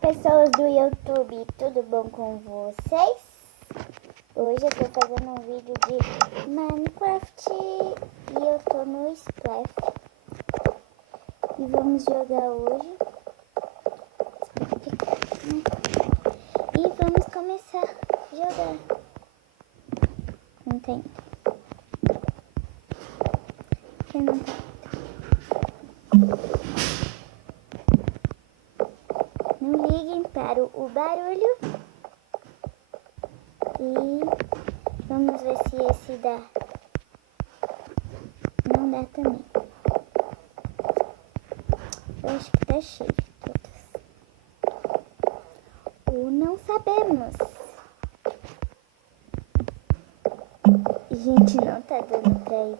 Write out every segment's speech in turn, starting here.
Pessoas do YouTube, tudo bom com vocês? Hoje eu tô fazendo um vídeo de Minecraft e eu tô no Splash. E vamos jogar hoje. E vamos começar a jogar. Não tem. Quem não tá? Não liguem para o barulho. E vamos ver se esse dá. Não dá também. Eu acho que tá cheio de todas. Ou não sabemos. Gente, não tá dando pra ir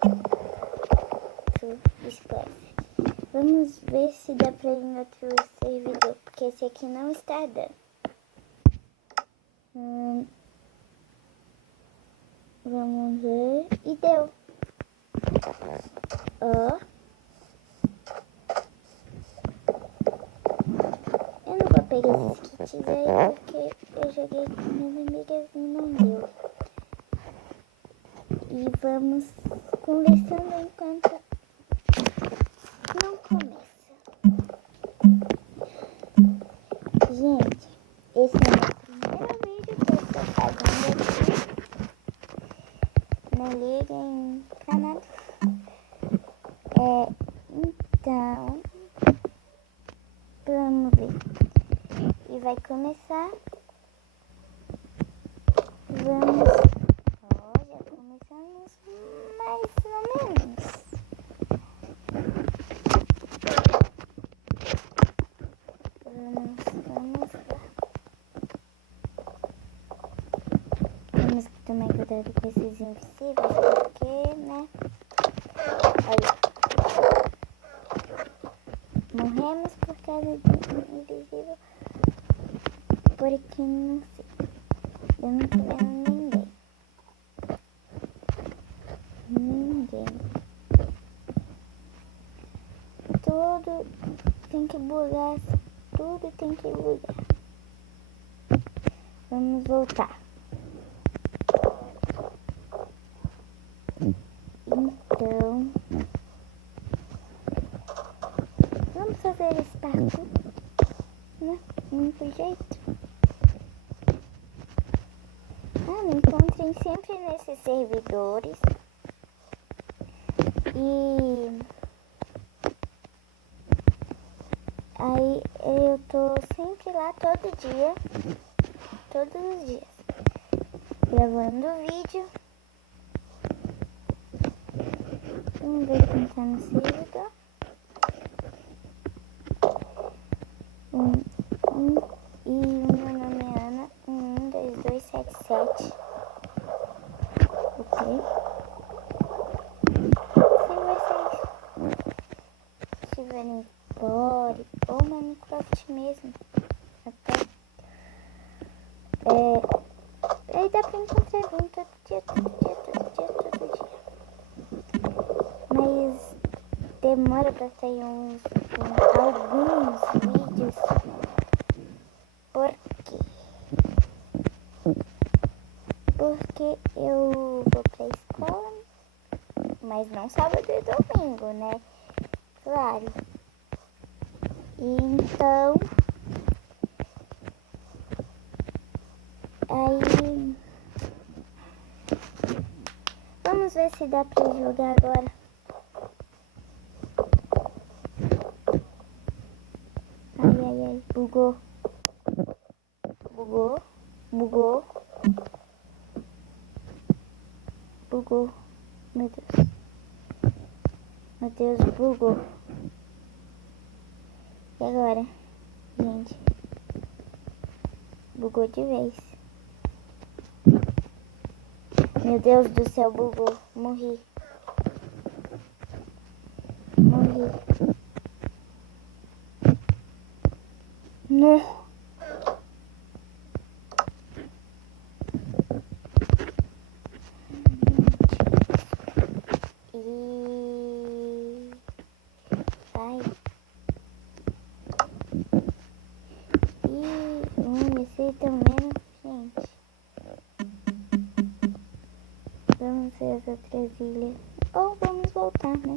pro Splash. Vamos ver se dá pra ir em outro servidor, porque esse aqui não está dando. Vamos ver. E deu. Ó. Eu não vou pegar esses kits aí, porque eu joguei com minhas amigas e não deu. E vamos conversando enquanto não começa. Gente, esse é o meu primeiro vídeo que eu estou fazendo aqui. Não liguem pra nada. Então, vamos ver. E vai começar. Vamos. Ó, já começamos mais ou menos. Vamos lá. Vamos tomar cuidado com esses invisíveis, porque, né? Olha. Morremos por causa de invisível. Porque não sei. Eu não tô vendo ninguém. Tudo tem que bugar. Tudo tem que bugar. Vamos voltar. Então, vamos fazer esse parkour, né? Muito jeito. Me encontrem sempre nesses servidores. E aí eu tô sempre lá todo dia. Todos os dias. Gravando vídeo. Vamos ver quem tá no servidor. E o meu nome é Ana. 12277. Ok. Se vocês estiverem Bore ou Minecraft mesmo, até aí dá pra encontrar bem todo dia. Mas demora pra sair alguns vídeos. Por quê? Porque eu vou pra escola, mas não sábado e domingo, né? Claro. Então, aí vamos ver se dá pra jogar agora. Ai, bugou. Meu Deus, bugou. E agora, gente? Bugou de vez. Meu Deus do céu, bugou. Morri. Não. conhecer as outras ilhas. Ou vamos voltar, né?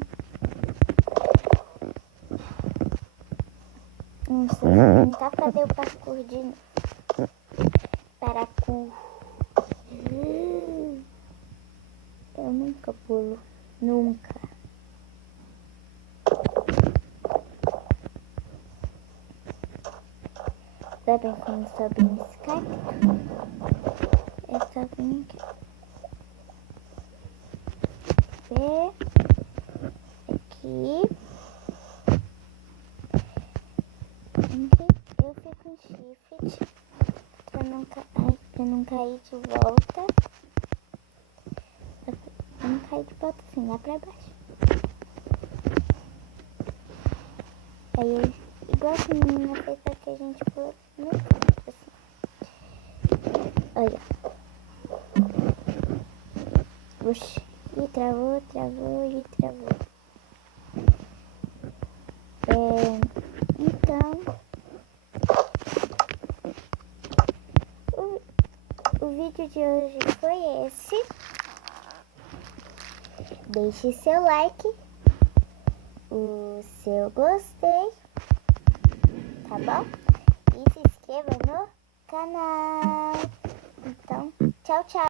Não sei tentar fazer o parkour de novo. Parkour. Eu nunca pulo. Nunca. Sabem como sobe nesse cacto? É só vir aqui. Ver. Aqui. Eu fico em shift pra não cair de volta. Pra não cair de volta assim, lá pra baixo. Aí, igual a menina fez, só que a gente pula no canto, assim. Olha. Oxi. E travou. Então, o vídeo de hoje foi esse. Deixe seu like, o seu gostei, tá bom? E se inscreva no canal. Então, tchau, tchau.